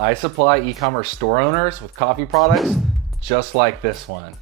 I supply e-commerce store owners with coffee products just like this one.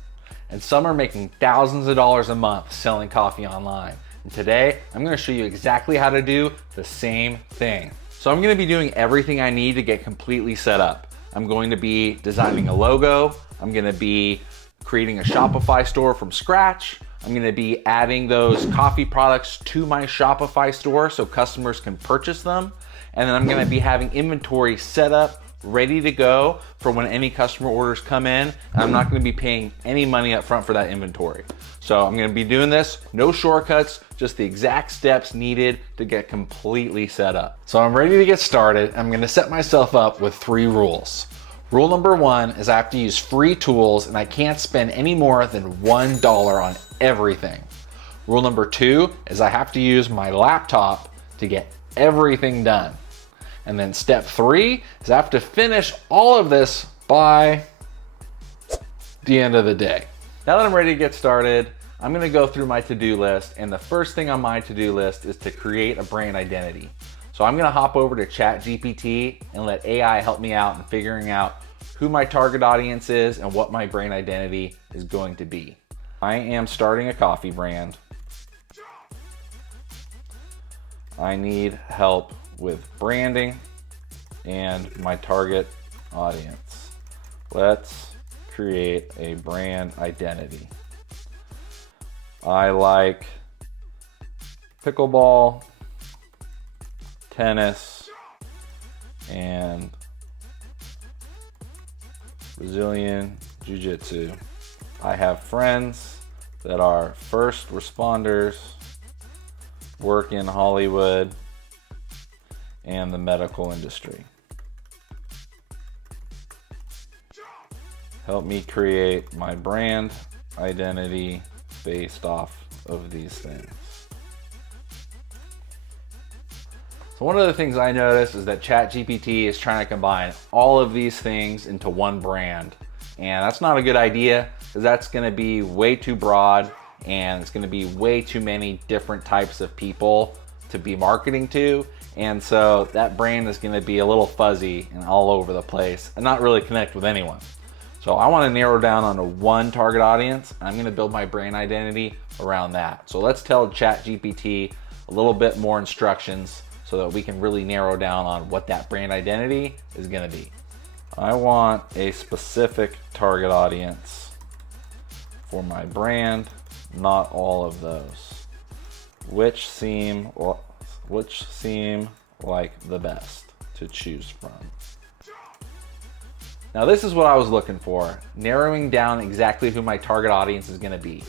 And some are making thousands of dollars a month selling coffee online. And today, I'm gonna show you exactly how to do the same thing. So I'm gonna be doing everything I need to get completely set up. I'm going to be designing a logo. I'm gonna be creating a Shopify store from scratch. I'm gonna be adding those coffee products to my Shopify store so customers can purchase them. And then I'm gonna be having inventory set up, ready to go for when any customer orders come in. And I'm not gonna be paying any money up front for that inventory. So I'm gonna be doing this, no shortcuts, just the exact steps needed to get completely set up. So I'm ready to get started. I'm gonna set myself up with 3 rules. Rule number 1 is I have to use free tools and I can't spend any more than $1 on everything. Rule number 2 is I have to use my laptop to get everything done. And then step 3 is I have to finish all of this by the end of the day. Now that I'm ready to get started, I'm gonna go through my to-do list, and the first thing on my to-do list is to create a brand identity. So I'm gonna hop over to ChatGPT and let AI help me out in figuring out who my target audience is and what my brand identity is going to be. I am starting a coffee brand. I need help with branding and my target audience. Let's create a brand identity. I like pickleball, tennis, and Brazilian Jiu-Jitsu. I have friends that are first responders, work in Hollywood, and the medical industry. Help me create my brand identity based off of these things. So one of the things I noticed is that ChatGPT is trying to combine all of these things into one brand. And that's not a good idea, because that's gonna be way too broad and it's gonna be way too many different types of people to be marketing to. And so that brand is gonna be a little fuzzy and all over the place and not really connect with anyone. So I wanna narrow down onto one target audience. I'm gonna build my brand identity around that. So let's tell ChatGPT a little bit more instructions so that we can really narrow down on what that brand identity is gonna be. I want a specific target audience for my brand, not all of those. Which seem like the best to choose from. Now this is what I was looking for, narrowing down exactly who my target audience is gonna be.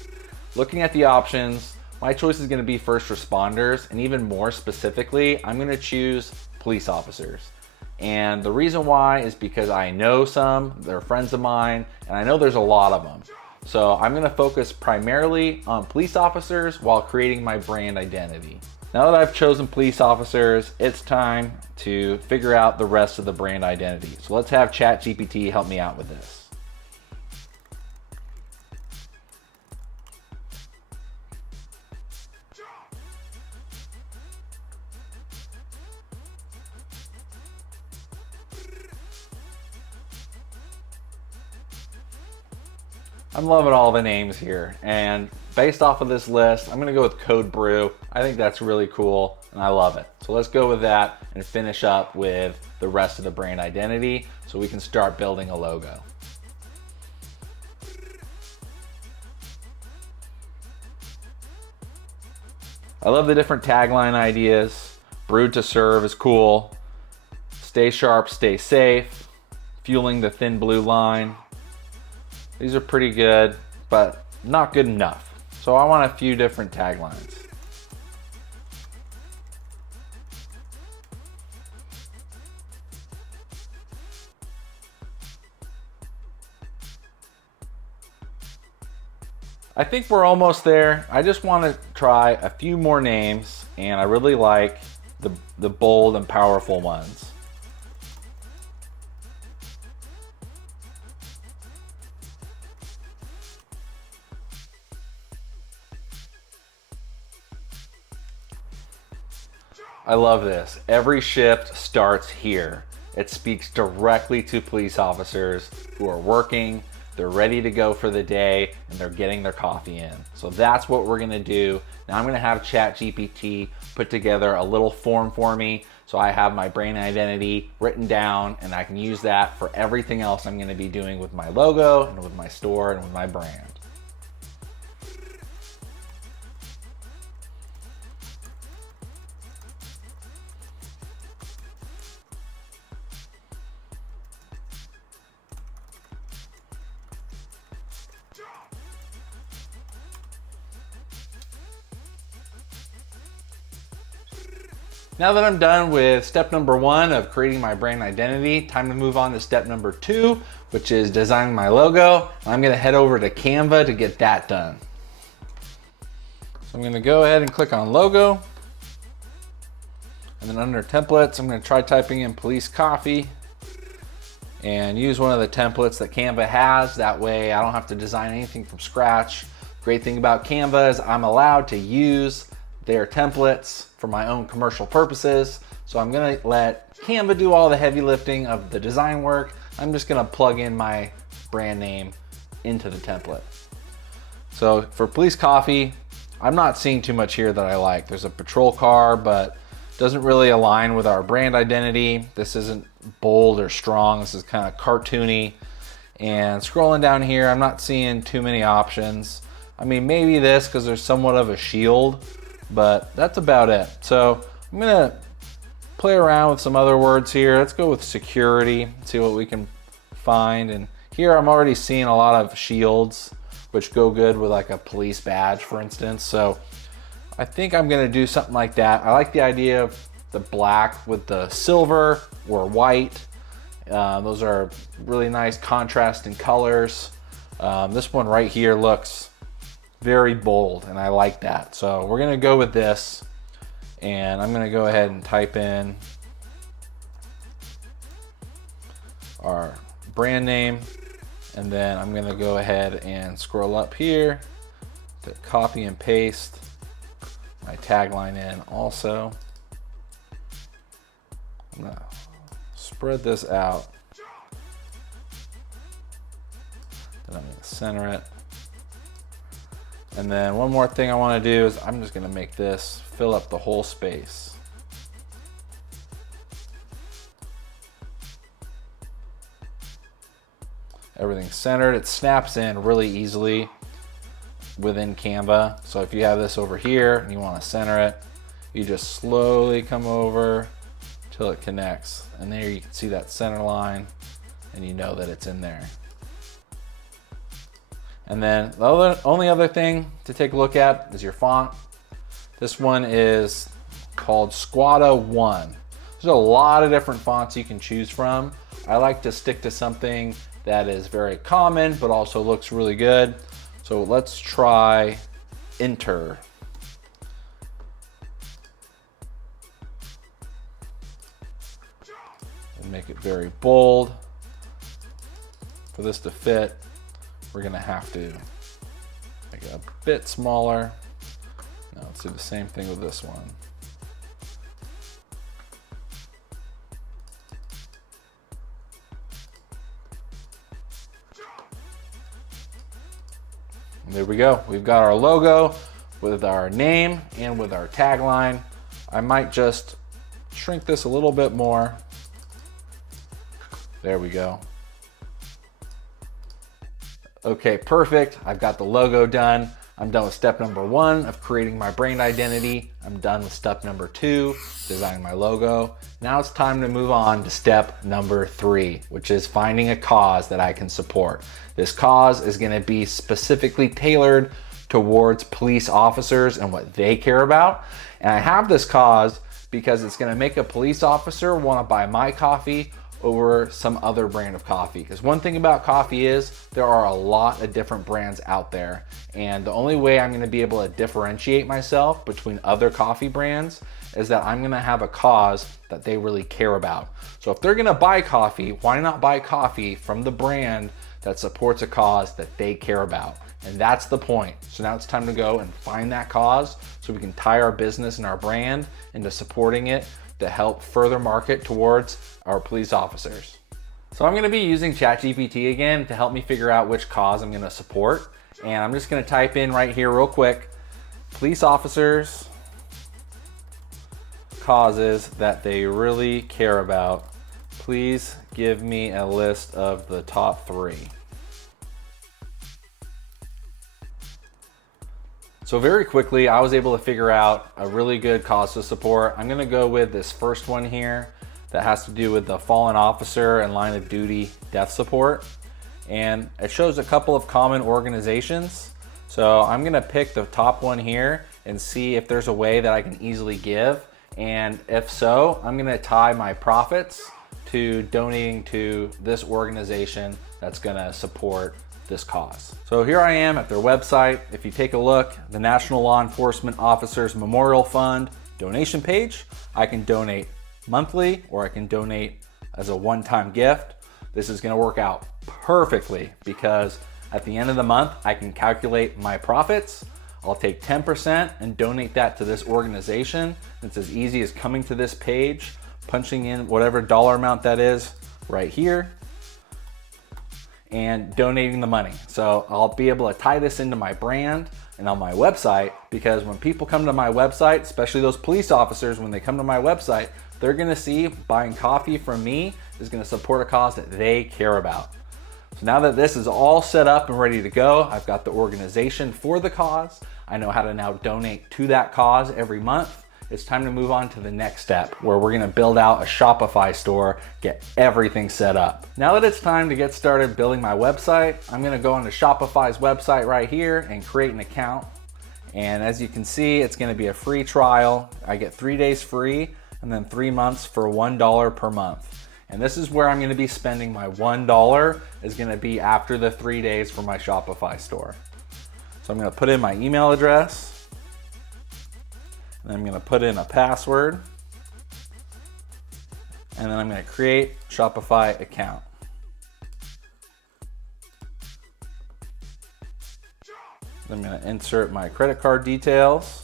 Looking at the options, my choice is gonna be first responders, and even more specifically, I'm gonna choose police officers. And the reason why is because I know some, they're friends of mine, and I know there's a lot of them. So I'm gonna focus primarily on police officers while creating my brand identity. Now that I've chosen police officers, it's time to figure out the rest of the brand identity. So let's have ChatGPT help me out with this. I'm loving all the names here, and based off of this list, I'm gonna go with Code Brew. I think that's really cool and I love it. So let's go with that and finish up with the rest of the brand identity so we can start building a logo. I love the different tagline ideas. Brewed to serve is cool. Stay sharp, stay safe. Fueling the thin blue line. These are pretty good, but not good enough. So I want a few different taglines. I think we're almost there. I just want to try a few more names, and I really like the bold and powerful ones. I love this. Every shift starts here. it speaks directly to police officers who are working, they're ready to go for the day, and they're getting their coffee in. So that's what we're gonna do. Now I'm gonna have ChatGPT put together a little form for me so I have my brand identity written down, and I can use that for everything else I'm gonna be doing with my logo and with my store and with my brand. Now that I'm done with step number 1 of creating my brand identity, time to move on to step number 2, which is designing my logo. I'm gonna head over to Canva to get that done. So I'm gonna go ahead and click on logo. And then under templates, I'm gonna try typing in police coffee and use one of the templates that Canva has. That way I don't have to design anything from scratch. Great thing about Canva is I'm allowed to use their templates for my own commercial purposes. So I'm gonna let Canva do all the heavy lifting of the design work. I'm just gonna plug in my brand name into the template. So for police coffee, I'm not seeing too much here that I like. There's a patrol car, but doesn't really align with our brand identity. This isn't bold or strong. This is kind of cartoony. And scrolling down here, I'm not seeing too many options. I mean, maybe this because there's somewhat of a shield, but that's about it. So I'm gonna play around with some other words here. Let's go with security, see what we can find. And here I'm already seeing a lot of shields, which go good with like a police badge, for instance. So I think I'm gonna do something like that. I like the idea of the black with the silver or white. Those are really nice contrasting colors. This one right here looks very bold, and I like that. So we're gonna go with this, and I'm gonna go ahead and type in our brand name, and then I'm gonna go ahead and scroll up here to copy and paste my tagline in also. I'm gonna spread this out, then I'm gonna center it. And then one more thing I want to do is I'm just going to make this fill up the whole space. Everything's centered. It snaps in really easily within Canva. So if you have this over here and you want to center it, you just slowly come over till it connects. And there you can see that center line, and you know that it's in there. And then the only other thing to take a look at is your font. This one is called Squatta 1. There's a lot of different fonts you can choose from. I like to stick to something that is very common but also looks really good. So let's try Enter. We'll make it very bold. For this to fit, we're gonna have to make it a bit smaller. Now let's do the same thing with this one. And there we go. We've got our logo with our name and with our tagline. I might just shrink this a little bit more. There we go. Okay, perfect. I've got the logo done. I'm done with step number 1 of creating my brand identity. I'm done with step number 2, designing my logo. Now it's time to move on to step number 3, which is finding a cause that I can support. This cause is gonna be specifically tailored towards police officers and what they care about. And I have this cause because it's gonna make a police officer wanna buy my coffee over some other brand of coffee. Because one thing about coffee is there are a lot of different brands out there. And the only way I'm gonna be able to differentiate myself between other coffee brands is that I'm gonna have a cause that they really care about. So if they're gonna buy coffee, why not buy coffee from the brand that supports a cause that they care about? And that's the point. So now it's time to go and find that cause so we can tie our business and our brand into supporting it to help further market towards our police officers. So I'm gonna be using ChatGPT again to help me figure out which cause I'm gonna support. And I'm just gonna type in right here real quick, police officers, causes that they really care about. Please give me a list of the top 3. So very quickly, I was able to figure out a really good cause to support. I'm gonna go with this first one here that has to do with the fallen officer and line of duty death support. And it shows a couple of common organizations. So I'm gonna pick the top one here and see if there's a way that I can easily give. And if so, I'm gonna tie my profits to donating to this organization that's gonna support this cause. So here I am at their website. If you take a look, the National Law Enforcement Officers Memorial Fund donation page, I can donate monthly or I can donate as a one-time gift. This is gonna work out perfectly because at the end of the month, I can calculate my profits. I'll take 10% and donate that to this organization. It's as easy as coming to this page, punching in whatever dollar amount that is right here, and donating the money. So I'll be able to tie this into my brand and on my website, because when people come to my website, especially those police officers, when they come to my website, they're gonna see buying coffee from me is gonna support a cause that they care about. So now that this is all set up and ready to go, I've got the organization for the cause. I know how to now donate to that cause every month. It's time to move on to the next step where we're gonna build out a Shopify store, get everything set up. Now that it's time to get started building my website, I'm gonna go onto Shopify's website right here and create an account. And as you can see, it's gonna be a free trial. I get 3 days free and then 3 months for $1 per month. And this is where I'm gonna be spending my $1 is gonna be after the 3 days for my Shopify store. So I'm gonna put in my email address, and I'm gonna put in a password, and then I'm gonna create a Shopify account. I'm gonna insert my credit card details.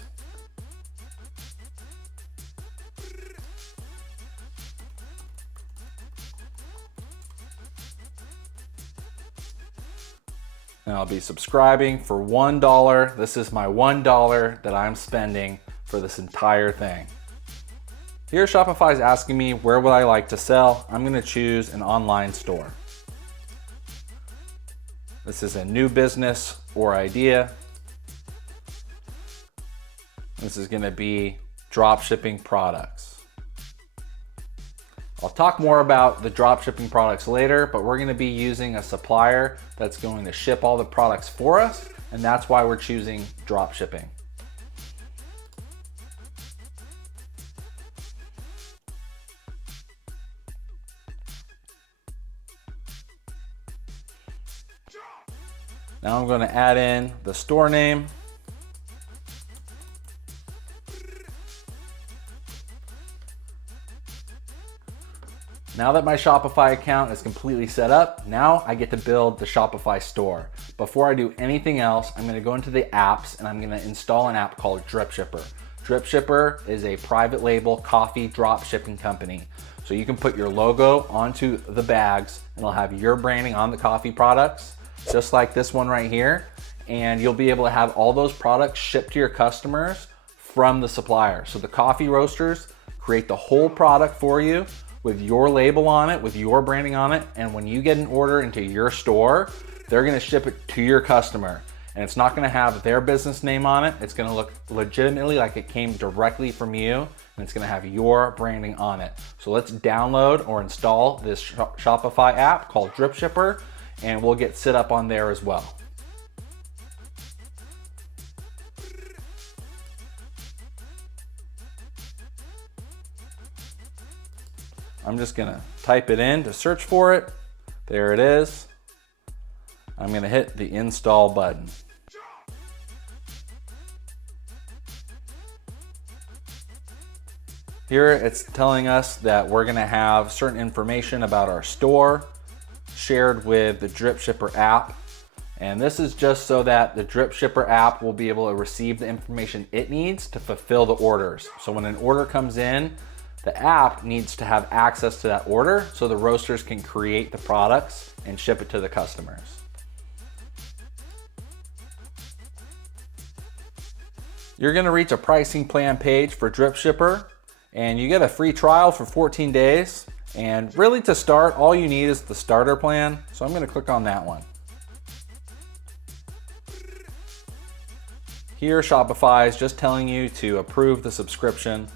And I'll be subscribing for $1. This is my $1 that I'm spending for this entire thing. Here Shopify is asking me where would I like to sell. I'm gonna choose an online store. This is a new business or idea. This is gonna be drop shipping products. I'll talk more about the drop shipping products later, but we're gonna be using a supplier that's going to ship all the products for us, and that's why we're choosing drop shipping. Now I'm going to add in the store name. Now that my Shopify account is completely set up, now I get to build the Shopify store. Before I do anything else, I'm going to go into the apps and I'm going to install an app called Dripshipper. Dripshipper is a private label coffee drop shipping company. So you can put your logo onto the bags and it'll have your branding on the coffee products, just like this one right here. And you'll be able to have all those products shipped to your customers from the supplier. So the coffee roasters create the whole product for you with your label on it, with your branding on it. And when you get an order into your store, they're gonna ship it to your customer. And it's not gonna have their business name on it. It's gonna look legitimately like it came directly from you, and it's gonna have your branding on it. So let's download or install this Shopify app called Dripshipper, and we'll get set up on there as well. I'm just gonna type it in to search for it. There it is. I'm gonna hit the install button. Here it's telling us that we're gonna have certain information about our store shared with the Dripshipper app. And this is just so that the Dripshipper app will be able to receive the information it needs to fulfill the orders. So when an order comes in, The app needs to have access to that order so the roasters can create the products and ship it to the customers. You're gonna reach a pricing plan page for Dripshipper, and you get a free trial for 14 days. And really, to start, all you need is the starter plan. So I'm gonna click on that one. Here, Shopify is just telling you to approve the subscription.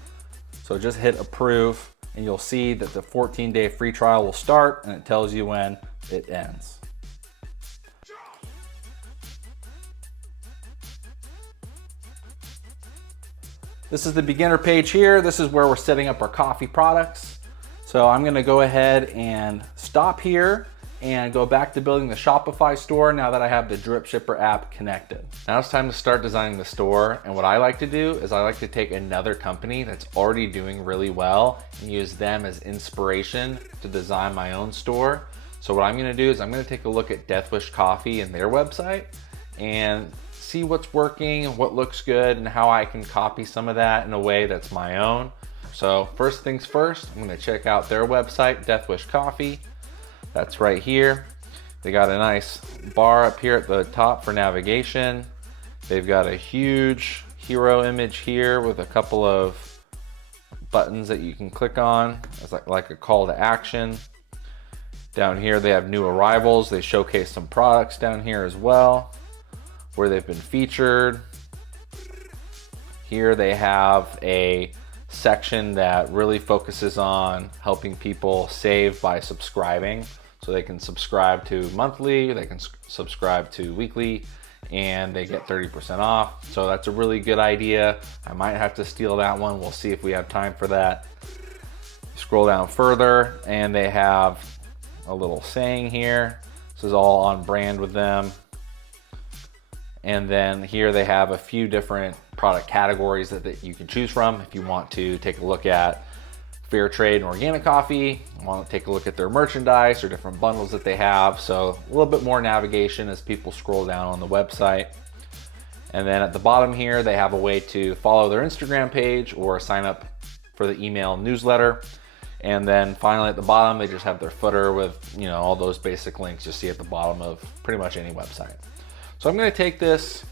So just hit approve, and you'll see that the 14-day free trial will start, and it tells you when it ends. This is the beginner page here. This is where we're setting up our coffee products. So I'm gonna go ahead and stop here and go back to building the Shopify store now that I have the Dripshipper app connected. Now it's time to start designing the store. And what I like to do is I like to take another company that's already doing really well and use them as inspiration to design my own store. So what I'm gonna do is I'm gonna take a look at Death Wish Coffee and their website and see what's working, what looks good, and how I can copy some of that in a way that's my own. So first things first, I'm gonna check out their website, Death Wish Coffee. That's right here. They got a nice bar up here at the top for navigation. They've got a huge hero image here with a couple of buttons that you can click on as like a call to action. Down here they have new arrivals. They showcase some products down here as well, where they've been featured. Here they have a section that really focuses on helping people save by subscribing. So they can subscribe to monthly, they can subscribe to weekly, and they get 30% off. So that's a really good idea. I might have to steal that one. We'll see if we have time for that. Scroll down further and they have a little saying here. This is all on brand with them. And then here they have a few different product categories that you can choose from if you want to take a look at fair trade and organic coffee, you want to take a look at their merchandise or different bundles that they have. So a little bit more navigation as people scroll down on the website. And then at the bottom here, they have a way to follow their Instagram page or sign up for the email newsletter. And then finally at the bottom, they just have their footer with, you know, all those basic links you see at the bottom of pretty much any website. So I'm going to take this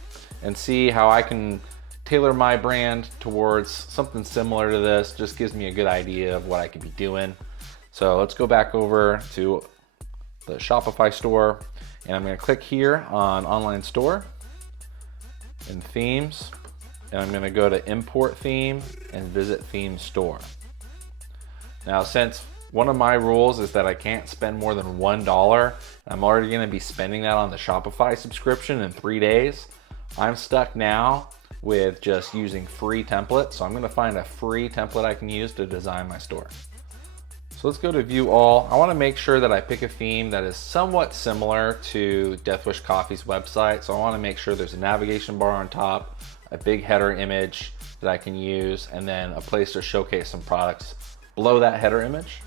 and see how I can tailor my brand towards something similar to this. Just gives me a good idea of what I could be doing. So let's go back over to the Shopify store, and I'm going to click here on online store and themes, and I'm going to go to import theme and visit theme store. Now, since one of my rules is that I can't spend more than $1, I'm already going to be spending that on the Shopify subscription in 3 days. I'm stuck now with just using free templates. So I'm going to find a free template I can use to design my store. So let's go to view all. I want to make sure that I pick a theme that is somewhat similar to Death Wish Coffee's website. So I want to make sure there's a navigation bar on top, a big header image that I can use, and then a place to showcase some products below that header image.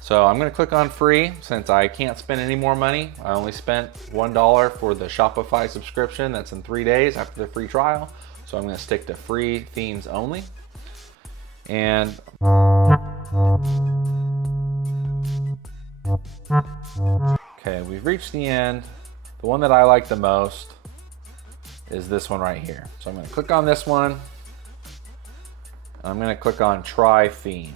So I'm going to click on free since I can't spend any more money. I only spent $1 for the Shopify subscription. That's in 3 days after the free trial. So I'm going to stick to free themes only. And okay, we've reached the end. The one that I like the most is this one right here. So I'm going to click on this one. I'm going to click on try theme.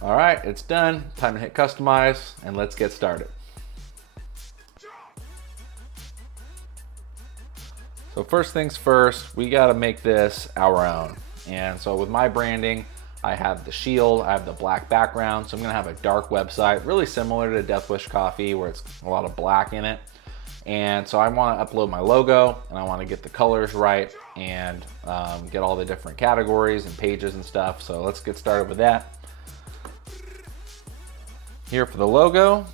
All right, it's done. Time to hit customize and let's get started. So first things first, we got to make this our own. And so with my branding, I have the shield, I have the black background. So I'm going to have a dark website, really similar to Death Wish Coffee, where it's a lot of black in it. And so I want to upload my logo, and I want to get the colors right and get all the different categories and pages and stuff. So let's get started with that. Here for the logo,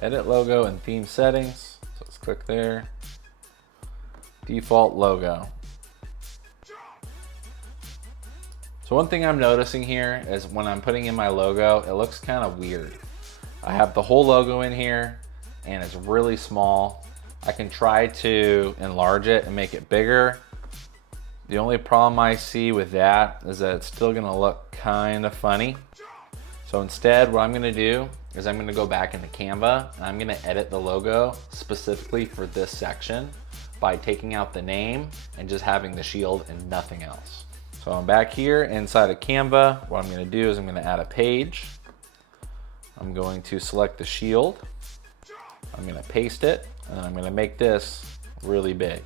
edit logo and theme settings. So let's click there. Default logo. So one thing I'm noticing here is when I'm putting in my logo, it looks kind of weird. I have the whole logo in here and it's really small. I can try to enlarge it and make it bigger. The only problem I see with that is that it's still gonna look kind of funny. So instead, what I'm gonna do is I'm gonna go back into Canva and I'm gonna edit the logo specifically for this section by taking out the name and just having the shield and nothing else. So I'm back here inside of Canva. What I'm gonna do is I'm gonna add a page. I'm going to select the shield. I'm gonna paste it and I'm gonna make this really big.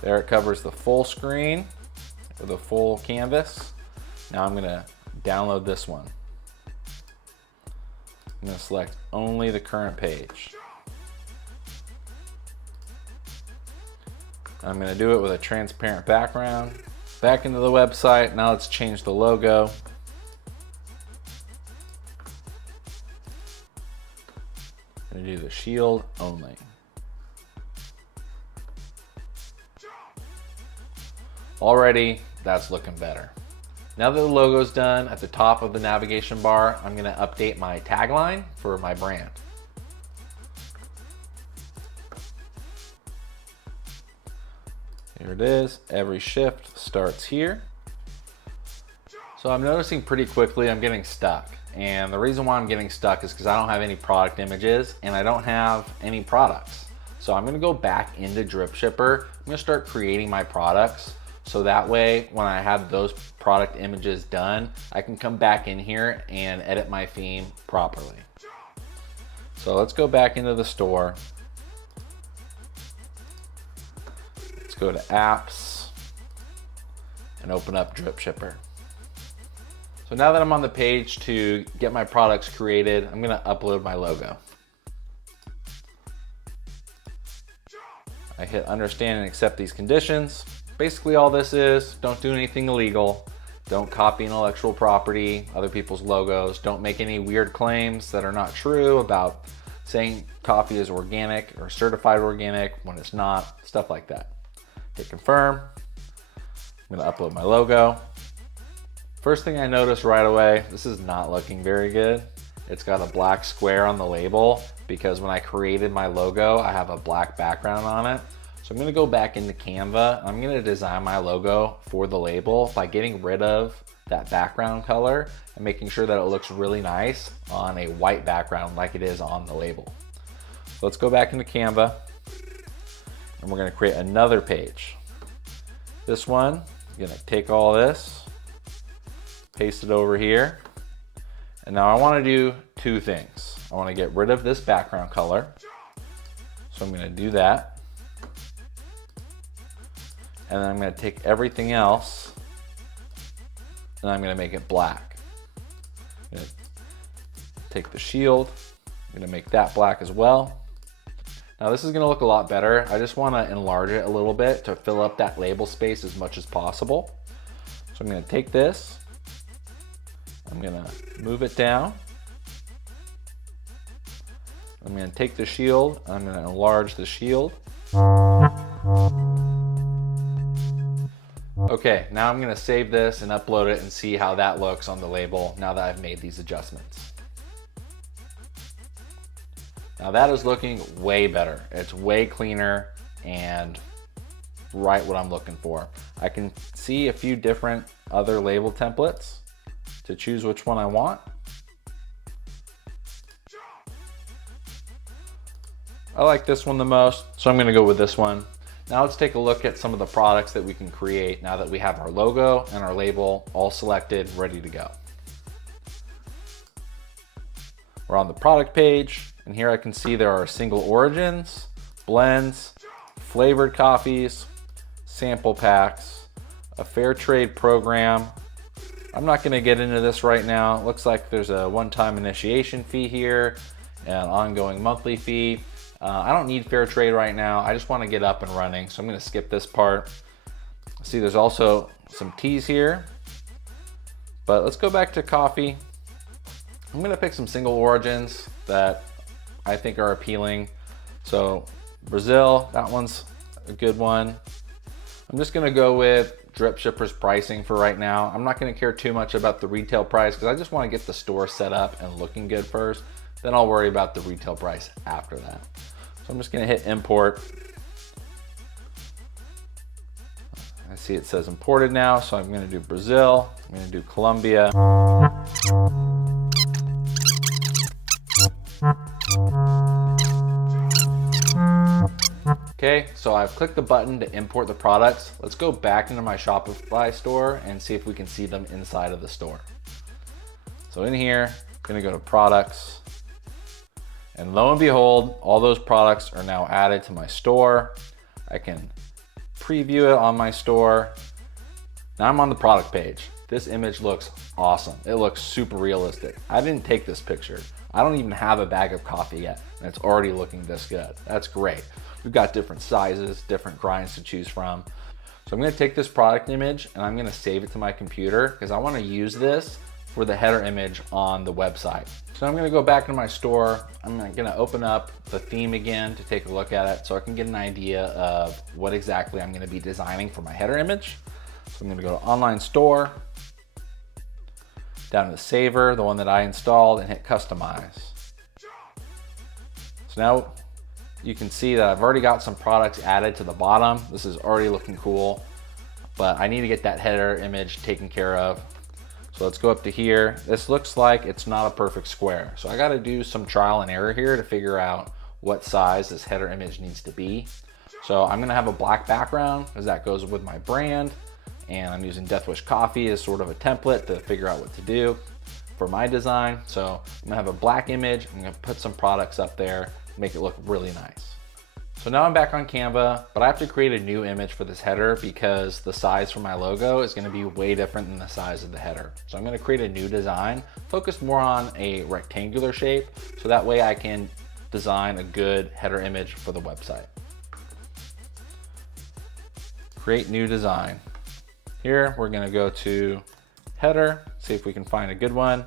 There, it covers the full screen or the full canvas. Now I'm gonna download this one. I'm gonna select only the current page. I'm gonna do it with a transparent background. Back into the website, now let's change the logo. I'm gonna do the shield only. Already, that's looking better. Now that the logo's done, at the top of the navigation bar, I'm gonna update my tagline for my brand. Here it is, every shift starts here. So I'm noticing pretty quickly I'm getting stuck. And the reason why I'm getting stuck is because I don't have any product images and I don't have any products. So I'm gonna go back into Dripshipper. I'm gonna start creating my products. So that way, when I have those product images done, I can come back in here and edit my theme properly. So let's go back into the store. Let's go to apps and open up Dripshipper. So now that I'm on the page to get my products created, I'm gonna upload my logo. I hit understand and accept these conditions. Basically all this is, don't do anything illegal, don't copy intellectual property, other people's logos, don't make any weird claims that are not true about saying coffee is organic or certified organic when it's not, stuff like that. Hit confirm. I'm gonna upload my logo. First thing I noticed right away, this is not looking very good. It's got a black square on the label because when I created my logo, I have a black background on it. So I'm gonna go back into Canva. I'm gonna design my logo for the label by getting rid of that background color and making sure that it looks really nice on a white background like it is on the label. So let's go back into Canva and we're gonna create another page. This one, I'm gonna take all this, paste it over here. And now I wanna do two things. I wanna get rid of this background color. So I'm gonna do that. And then I'm gonna take everything else and I'm gonna make it black. I'm gonna take the shield, I'm gonna make that black as well. Now this is gonna look a lot better. I just wanna enlarge it a little bit to fill up that label space as much as possible. So I'm gonna take this, I'm gonna move it down. I'm gonna take the shield, I'm gonna enlarge the shield. Okay, now I'm gonna save this and upload it and see how that looks on the label now that I've made these adjustments. Now that is looking way better. It's way cleaner and right what I'm looking for. I can see a few different other label templates to choose which one I want. I like this one the most, so I'm gonna go with this one. Now let's take a look at some of the products that we can create now that we have our logo and our label all selected, ready to go. We're on the product page, and here I can see there are single origins, blends, flavored coffees, sample packs, a fair trade program. I'm not gonna get into this right now. It looks like there's a one-time initiation fee here, an ongoing monthly fee. I don't need fair trade right now. I just want to get up and running. So I'm going to skip this part. See, there's also some teas here, but let's go back to coffee. I'm going to pick some single origins that I think are appealing. So Brazil, that one's a good one. I'm just going to go with Dripshipper's pricing for right now. I'm not going to care too much about the retail price because I just want to get the store set up and looking good first. Then I'll worry about the retail price after that. So I'm just gonna hit import. I see it says imported now, so I'm gonna do Brazil, I'm gonna do Colombia. Okay, so I've clicked the button to import the products. Let's go back into my Shopify store and see if we can see them inside of the store. So in here, I'm gonna go to products, and lo and behold, all those products are now added to my store. I can preview it on my store. Now I'm on the product page. This image looks awesome. It looks super realistic. I didn't take this picture. I don't even have a bag of coffee yet, and it's already looking this good. That's great. We've got different sizes, different grinds to choose from. So I'm gonna take this product image and I'm gonna save it to my computer because I wanna use this for the header image on the website. So I'm gonna go back into my store. I'm gonna open up the theme again to take a look at it so I can get an idea of what exactly I'm gonna be designing for my header image. So I'm gonna go to online store, down to the saver, the one that I installed, and hit customize. So now you can see that I've already got some products added to the bottom. This is already looking cool, but I need to get that header image taken care of. So let's go up to here. This looks like it's not a perfect square. So I gotta do some trial and error here to figure out what size this header image needs to be. So I'm gonna have a black background because that goes with my brand. And I'm using Death Wish Coffee as sort of a template to figure out what to do for my design. So I'm gonna have a black image. I'm gonna put some products up there, make it look really nice. So now I'm back on Canva, but I have to create a new image for this header because the size for my logo is gonna be way different than the size of the header. So I'm gonna create a new design, focus more on a rectangular shape, so that way I can design a good header image for the website. Create new design. Here, we're gonna go to header, see if we can find a good one,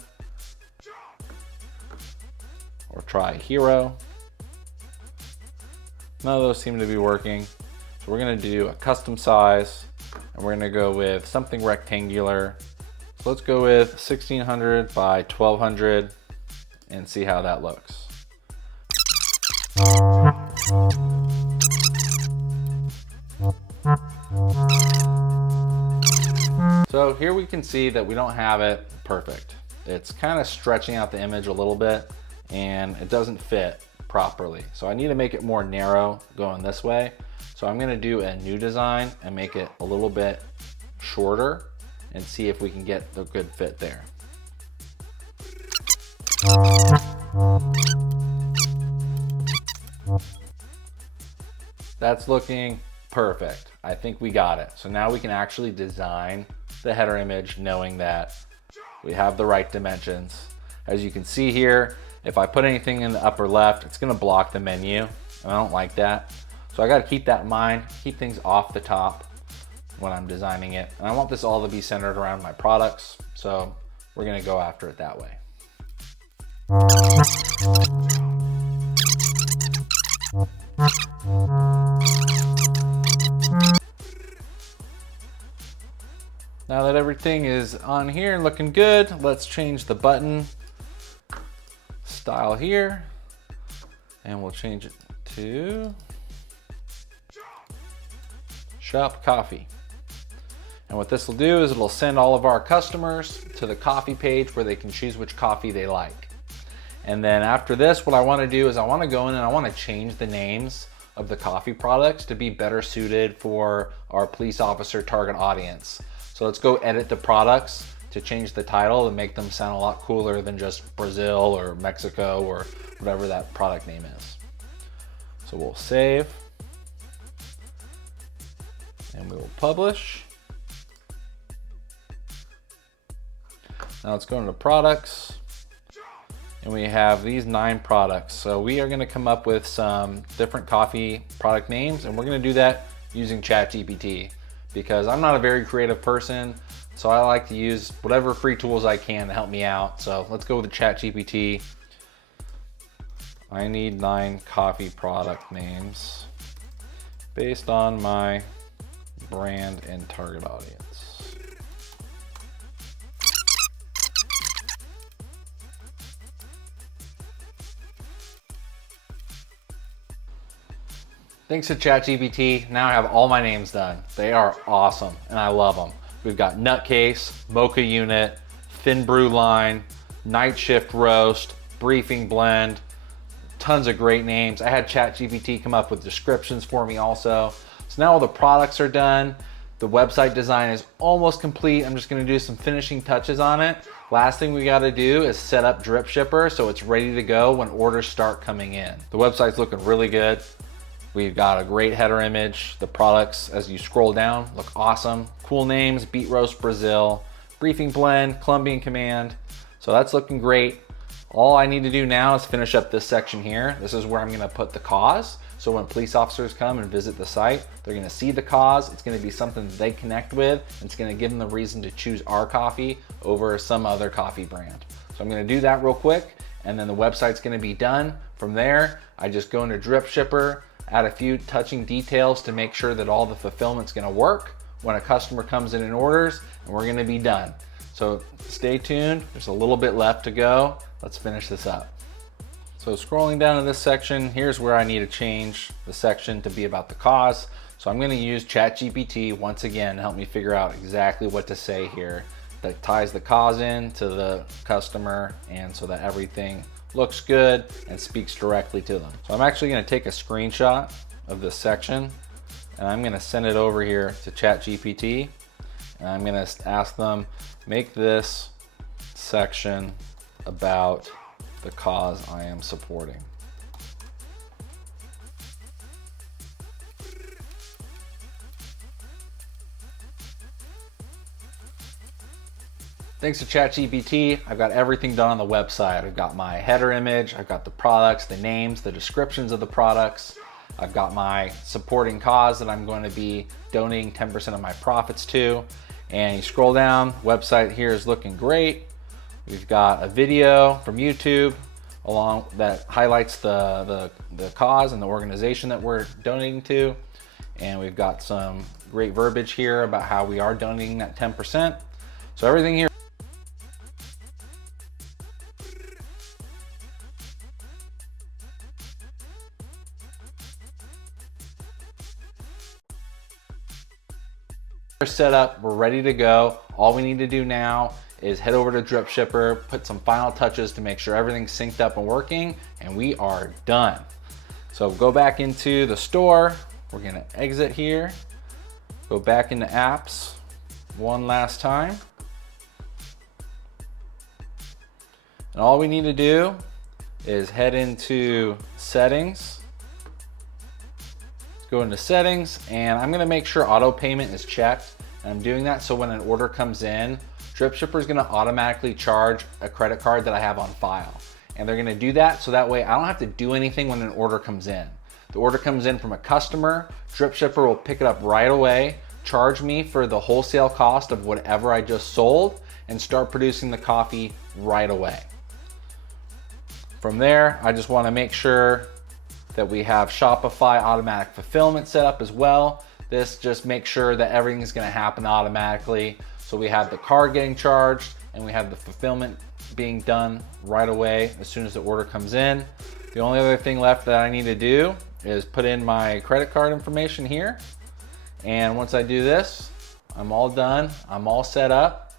or try hero. None of those seem to be working. So we're gonna do a custom size, and we're gonna go with something rectangular. So let's go with 1600 by 1200 and see how that looks. So here we can see that we don't have it perfect. It's kind of stretching out the image a little bit and it doesn't fit properly. So I need to make it more narrow going this way. So I'm gonna do a new design and make it a little bit shorter and see if we can get the good fit there. That's looking perfect. I think we got it. So now we can actually design the header image knowing that we have the right dimensions. As you can see here, if I put anything in the upper left, it's gonna block the menu, and I don't like that. So I gotta keep that in mind, keep things off the top when I'm designing it. And I want this all to be centered around my products, so we're gonna go after it that way. Now that everything is on here and looking good, let's change the button style here, and we'll change it to Shop Coffee. And what this will do is it'll send all of our customers to the coffee page where they can choose which coffee they like. And then after this, what I want to do is I want to go in and I want to change the names of the coffee products to be better suited for our police officer target audience. So let's go edit the products to change the title and make them sound a lot cooler than just Brazil or Mexico or whatever that product name is. So we'll save and we will publish. Now let's go into products and we have these 9 products. So we are gonna come up with some different coffee product names, and we're gonna do that using ChatGPT because I'm not a very creative person. So I like to use whatever free tools I can to help me out. So let's go with the ChatGPT. I need 9 coffee product names based on my brand and target audience. Thanks to ChatGPT, now I have all my names done. They are awesome and I love them. We've got Nutcase, Mocha Unit, Thin Brew Line, Night Shift Roast, Briefing Blend, tons of great names. I had ChatGPT come up with descriptions for me also. So now all the products are done. The website design is almost complete. I'm just gonna do some finishing touches on it. Last thing we gotta do is set up Dripshipper so it's ready to go when orders start coming in. The website's looking really good. We've got a great header image. The products, as you scroll down, look awesome. Cool names, Beet Roast Brazil, Briefing Blend, Colombian Command. So that's looking great. All I need to do now is finish up this section here. This is where I'm gonna put the cause. So when police officers come and visit the site, they're gonna see the cause. It's gonna be something that they connect with. And it's gonna give them the reason to choose our coffee over some other coffee brand. So I'm gonna do that real quick, and then the website's gonna be done. From there, I just go into Dripshipper, add a few touching details to make sure that all the fulfillment's gonna work when a customer comes in and orders, and we're gonna be done. So stay tuned, there's a little bit left to go. Let's finish this up. So scrolling down to this section, here's where I need to change the section to be about the cause. So I'm gonna use ChatGPT once again to help me figure out exactly what to say here that ties the cause in to the customer, and so that everything looks good and speaks directly to them. So I'm actually gonna take a screenshot of this section and I'm gonna send it over here to ChatGPT, and I'm gonna ask them, make this section about the cause I am supporting. Thanks to ChatGPT, I've got everything done on the website. I've got my header image, I've got the products, the names, the descriptions of the products. I've got my supporting cause that I'm going to be donating 10% of my profits to. And you scroll down, website here is looking great. We've got a video from YouTube along that highlights the cause and the organization that we're donating to. And we've got some great verbiage here about how we are donating that 10%. So everything here set up, we're ready to go. All we need to do now is head over to Dripshipper, put some final touches to make sure everything's synced up and working, and we are done. So go back into the store. We're gonna exit here, go back into apps one last time. And all we need to do is head into settings. Go into settings, and I'm gonna make sure auto payment is checked. And I'm doing that so when an order comes in, Dripshipper is gonna automatically charge a credit card that I have on file. And they're gonna do that so that way I don't have to do anything when an order comes in. The order comes in from a customer, Dripshipper will pick it up right away, charge me for the wholesale cost of whatever I just sold, and start producing the coffee right away. From there, I just wanna make sure that we have Shopify automatic fulfillment set up as well. This just makes sure that everything is gonna happen automatically. So we have the card getting charged and we have the fulfillment being done right away as soon as the order comes in. The only other thing left that I need to do is put in my credit card information here. And once I do this, I'm all done, I'm all set up,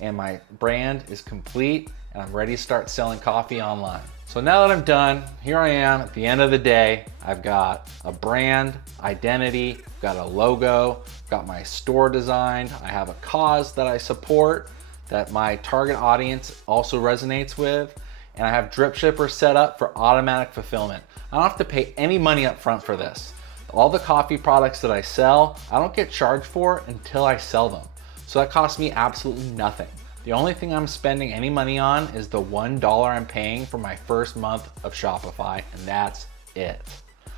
and my brand is complete, and I'm ready to start selling coffee online. So now that I'm done, here I am at the end of the day. I've got a brand identity, got a logo, got my store designed, I have a cause that I support that my target audience also resonates with, and I have Dripshipper set up for automatic fulfillment. I don't have to pay any money up front for this. All the coffee products that I sell, I don't get charged for until I sell them. So that costs me absolutely nothing. The only thing I'm spending any money on is the $1 I'm paying for my first month of Shopify, and that's it.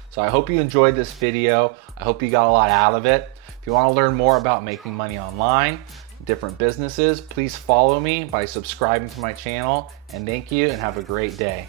So I hope you enjoyed this video. I hope you got a lot out of it. If you want to learn more about making money online, different businesses, please follow me by subscribing to my channel. And thank you and have a great day.